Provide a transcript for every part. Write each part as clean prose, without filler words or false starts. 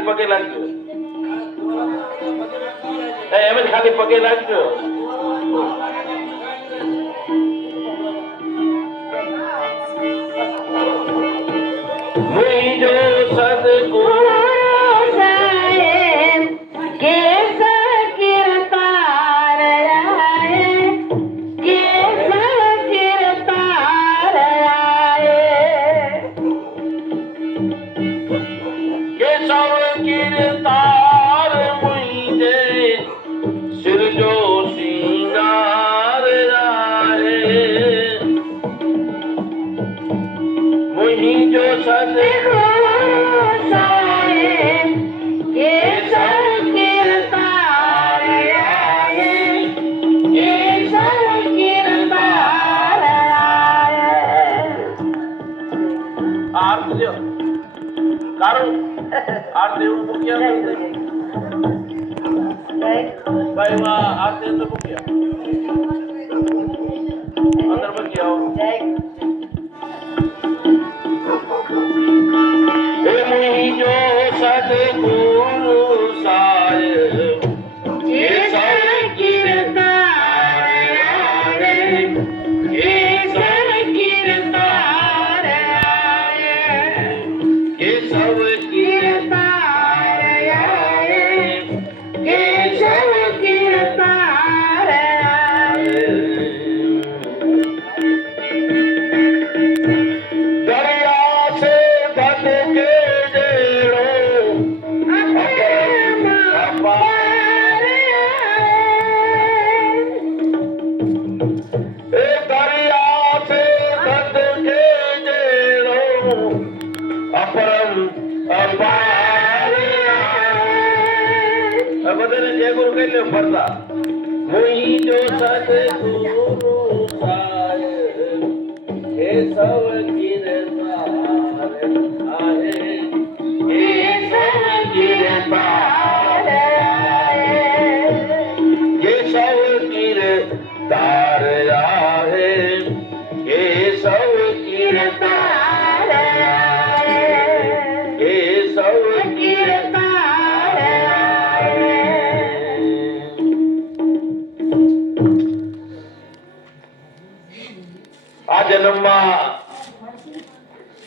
ખાલી પગે લાગજો. એમ જ ખાલી પગે લાગજો. મુઈજો સદગુરુ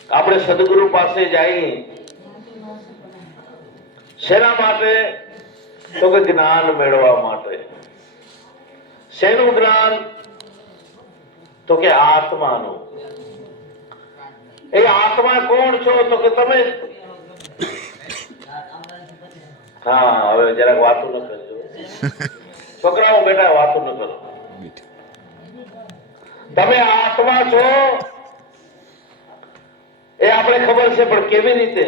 આપણે સદગુરુ પાસે જઈએ શેના માટે? તો કે જ્ઞાન મેળવવા માટે. શેનું જ્ઞાન? તો કે આત્માનું. એ આત્મા કોણ છો? તો કે તમે. હા, હવે જરાક વાતો ન કરજો છોકરાઓ, બેટા વાતો ન કરો. તમે આત્મા છો એ આપણે ખબર છે, પણ કેવી રીતે?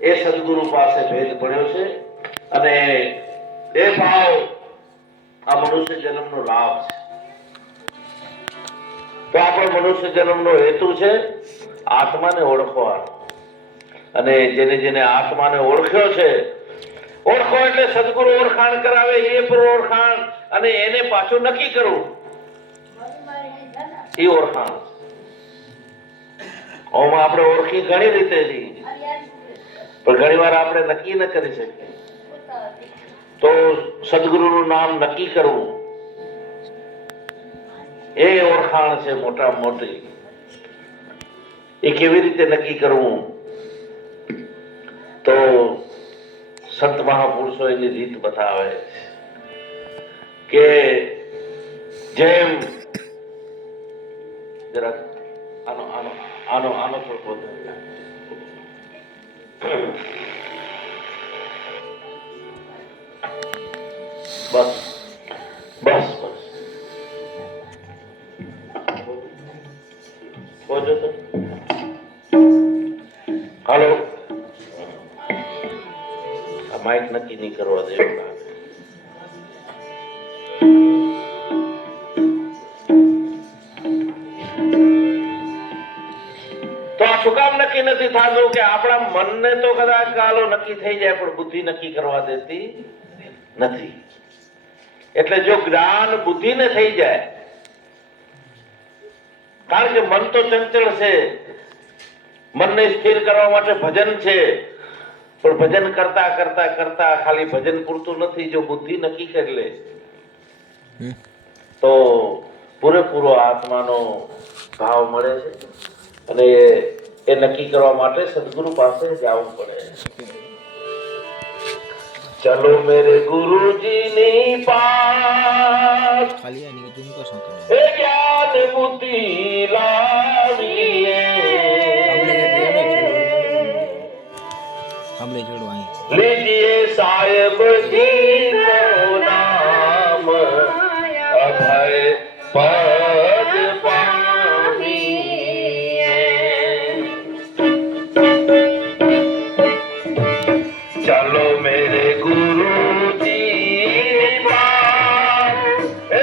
એ સદગુરુ પાસે ભેદ પડ્યો છે અને એ ભાવ આ મનુષ્ય જન્મનો લાભ છે. તો આપણો મનુષ્ય જન્મનો હેતુ છે આત્માને ઓળખવાનો. અને જેને જેને આત્માને ઓળખ્યો છે, ઓળખો એટલે સદગુરુ ઓળખાણ કરાવે, એ પર ઓળખાણ, અને એને પાછું નક્કી કરવું, એ ઓળખાણ. ઓમાં આપણે ઓળખી ઘણી રીતે છીએ, પણ ઘણી વાર આપણે નક્કી ન કરી શકીએ. તો સદગુરુનું નામ નક્કી કરવું એ ઓળખાણ છે મોટા મોટી. એ કેવી રીતે નક્કી કરવું? તો સંત મહાપુરુષો એની રીત બતાવે કે જેમ જરાક આનો આનો આનો આનો થોડો બસ બસ બસ બોજો તો. હાલો, આ માઇક નક્કી નહીં કરવા દે. તો આ શું કામ નક્કી નથી થતું? કે આપણા મનને તો કદાચ ગાલો નક્કી થઈ જાય, પણ બુદ્ધિ નક્કી કરવા દેતી નથી. એટલે જો જ્ઞાન બુદ્ધિને થઈ જાય, કારણ કે મન તો ચંચળ છે, મનને સ્થિર કરવા માટે ભજન છે, પણ ભજન કરતા કરતા કરતા ખાલી ભજન પૂરતું નથી. જો બુદ્ધિ નક્કી કરી લે તો પૂરેપૂરો આત્માનો ભાવ મળે છે, અને એ નક્કી કરવા માટે સદગુરુ પાસે જવું પડે. ચલો મેરે ગુરુજીની પાસ, એ જ્ઞાન બુદ્ધિ લાવીએ, लीजिए साहेब जी को नाम, अभय पद पानिए। चलो मेरे गुरु जी पास, ए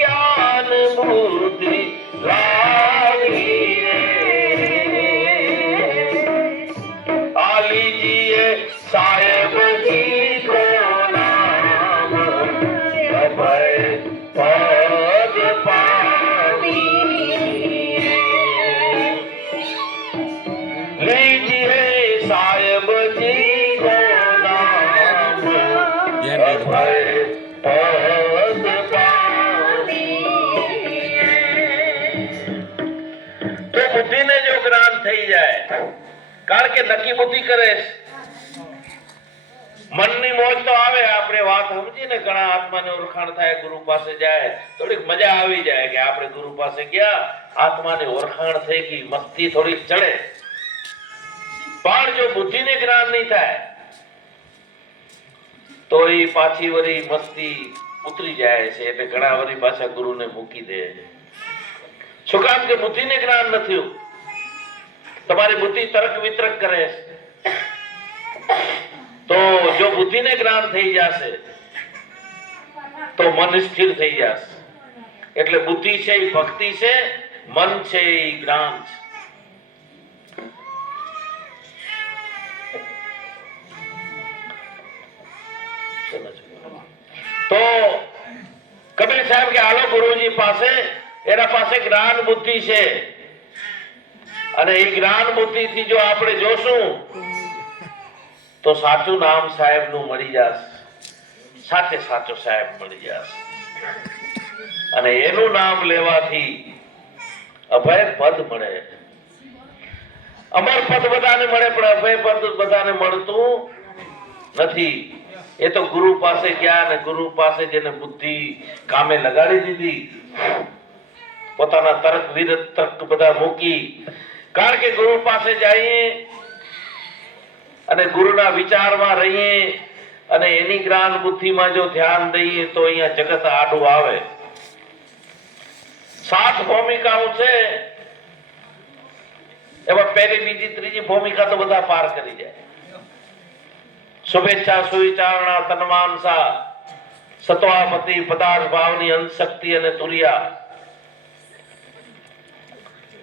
ज्ञान बुद्धि लाइए, आ लीजिए साहेब जी को नाम, अभय पद पानिए। लीजिए साहेब जी को नाम, अभय पद पानिए। तो बुद्धि ने जो ज्ञान થઈ જાય, કારણ કે નક્કી બુદ્ધિ કરે. મનની મોજ તો આવે, આપણે વાત સમજીને ઘણા આત્માને ઓળખાણ થાય, ગુરુ પાસે જાય, થોડીક મજા આવી જાય કે આપણે ગુરુ પાસે ગયા, આત્માની ઓળખાણ થઈ ગઈ, મસ્તી થોડીક ચડે. પણ જો બુદ્ધિને જ્ઞાન નહીં થાય તો એ પાછી વળી મસ્તી ઉતરી જાય છે, એટલે ઘણા વળી પાછા ગુરુને મૂકી દે છે. શું કામ કે બુદ્ધિને જ્ઞાન નથી. તમારી બુદ્ધિ તર્ક વિતર્ક કરે છે. તો જો બુદ્ધિને જ્ઞાન થઈ જશે તો મન સ્થિર થઈ જશે. એટલે બુદ્ધિ છે એ ભક્તિ છે, મન છે એ જ્ઞાન છે. તો કબીર સાહેબ કે હાલો ગુરુજી પાસે, એના પાસે જ્ઞાન બુદ્ધિ છે, અને એ જ્ઞાન બુદ્ધિ થી જો આપણે જોશું તો સાચું નામ સાહેબ નું મળી જશે, સાચે સાચો સાહેબ મળી જશે. અને એનું નામ લેવાથી અભય પદ મળે. અમર પદ બધાને મળે, પણ અભય પદ બધાને મળતું નથી. એ તો ગુરુ પાસે ગયા, ને ગુરુ પાસે જેને બુદ્ધિ કામે લગાડી દીધી, પોતાના તર્ક વિતર્ક બધા મૂકી. કારણ કે ગુરુ પાસે જઈએ અને ગુરુના વિચારમાં રહીએ અને એની જ્ઞાન બુદ્ધિમાં જો ધ્યાન દઈએ તો અહીંયા જગત આડું આવે. 7 ભૂમિકાઓ છે, એમાં પહેલી, બીજી, ત્રીજી ભૂમિકા તો બધા પાર કરી જાય. શુભેચ્છા, સુવિચારણા, તન્માનસા, સત્વાપતિ, પદાર્થ ભાવની અંશક્તિ અને તુરિયા.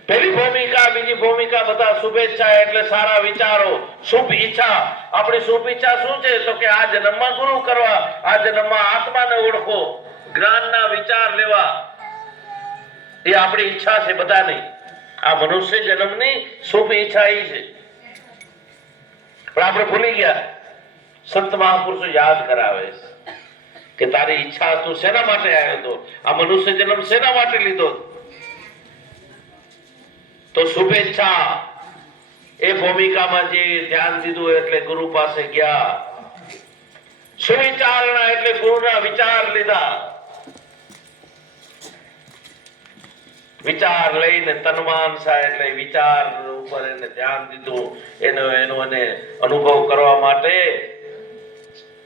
પહેલી ભૂમિકા, બીજી ભૂમિકા બધા શુભેચ્છા એટલે સારા વિચારો, શુભ ઈચ્છા. આપણી શુભ ઈચ્છા શું છે? તો કે આ જન્મમાં ગુરુ કરવા, આ જન્મમાં આત્માને ઓળખો, જ્ઞાનના વિચાર લેવા. એ આપણી ઈચ્છા છે બધાની. આ મનુષ્ય જન્મની શુભ ઈચ્છા એ છે, પણ આપણે ભૂલી ગયા. સંત મહાપુરુષો યાદ કરાવે કે તારી ઈચ્છા તું શેના માટે આવ્યો હતો, આ મનુષ્ય જન્મ શેના માટે લીધો? તો શુભેચ્છા એ ભૂમિકામાં જે ધ્યાન દીધું એટલે ગુરુ પાસે ગયા. સુવિચારણા એટલે ગુરુના વિચાર લીધા. વિચાર લઈને તન્માનસા એટલે વિચાર ઉપર એને ધ્યાન દીધું. એનો એને અનુભવ કરવા માટે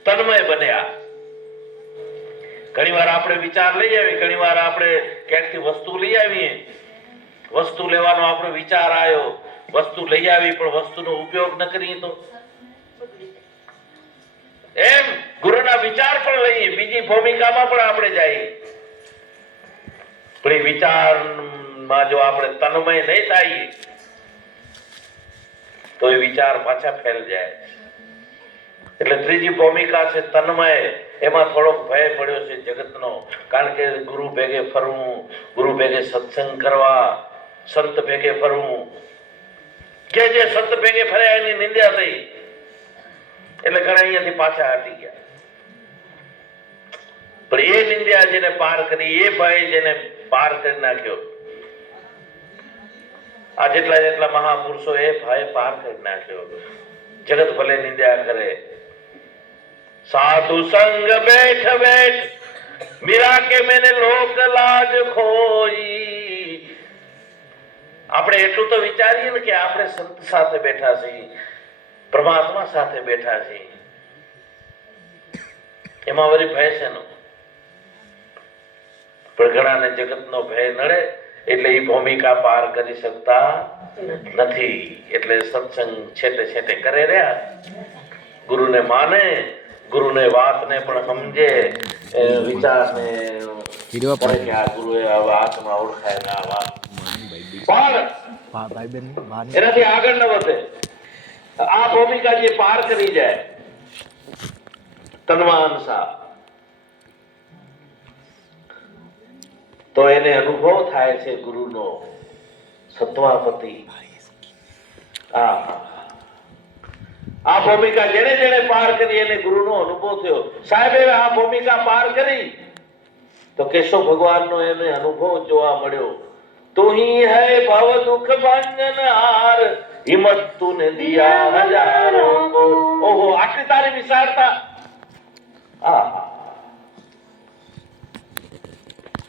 તન્મય બન્યા. ઘણી વાર આપણે વિચાર લઈ આવીએ, ઘણી વાર આપણે ક્યાંકથી વસ્તુ લઈ આવીએ, વસ્તુ લેવાનો આપણો વિચાર આવ્યો, વસ્તુ લઈ આવી પણ વસ્તુનો ઉપયોગ ન કરીએ તો એમ ગુરુના વિચાર પણ લઈએ, બીજી ભૂમિકામાં પણ આપણે જઈએ, પણ એ વિચારમાં જો આપણે તન્મય નહીં થાય તો એ વિચાર પાછા ફેલ જાય. એટલે ત્રીજી ભૂમિકા છે તન્મય. એમાં થોડોક ભય પડ્યો છે જગતનો, કારણ કે ગુરુ ભેગે ફરવું, ગુરુ ભેગે સત્સંગ કરવા, સંત ભેગે ફરવું, કે જે સંત ભેગે ફર્યા એની નિંદ્યા થઈ એટલે ઘણા અહીંયાથી પાછા હટી ગયા. પણ એ નિંદ્યા જેને પાર કરી, એ ભાઈ જેને પાર કરી નાખ્યો, આ જેટલા મહાપુરુષો એ ભાઈ પાર કરી નાખ્યો. જગત ભલે નિંદ્યા કરે, સાધુ સંગ બેઠ બેઠ મીરા કે મેને લોક લાજ ખોઈ. આપણે એટલું તો વિચારીએ ને કે આપણે સંત સાથે બેઠા છીએ, પરમાત્મા સાથે બેઠા છીએ, એમાં વળી ભય છે નો. પણ ઘણાને જગતનો ભય નડે એટલે એ ભૂમિકા પાર કરી શકતા નથી. એટલે સત્સંગ છેટે છેટે કરે રહ્યા, ગુરુને માને, ગુરુને વાતને પણ સમજે, વિચારને કે આ ગુરુએ આ વાતમાં ઓળખાય ને આ વાત એનાથી આગળ ન વધે. આ ભૂમિકા જે પાર કરી જાય તન્માન સા, તો એને અનુભવ થાય છે ગુરુનો સત્વાપતિ. આ ભૂમિકા જેને જેને પાર કરી એને ગુરુનો અનુભવ થયો. સાહેબે આ ભૂમિકા પાર કરી તો કેશવ ભગવાનનો એને અનુભવ જોવા મળ્યો. તું ही है भव दुख भंजन हार, हिम्मत तूने दिया हजारों को. ઓહો, આટલી તારી વિશાળતા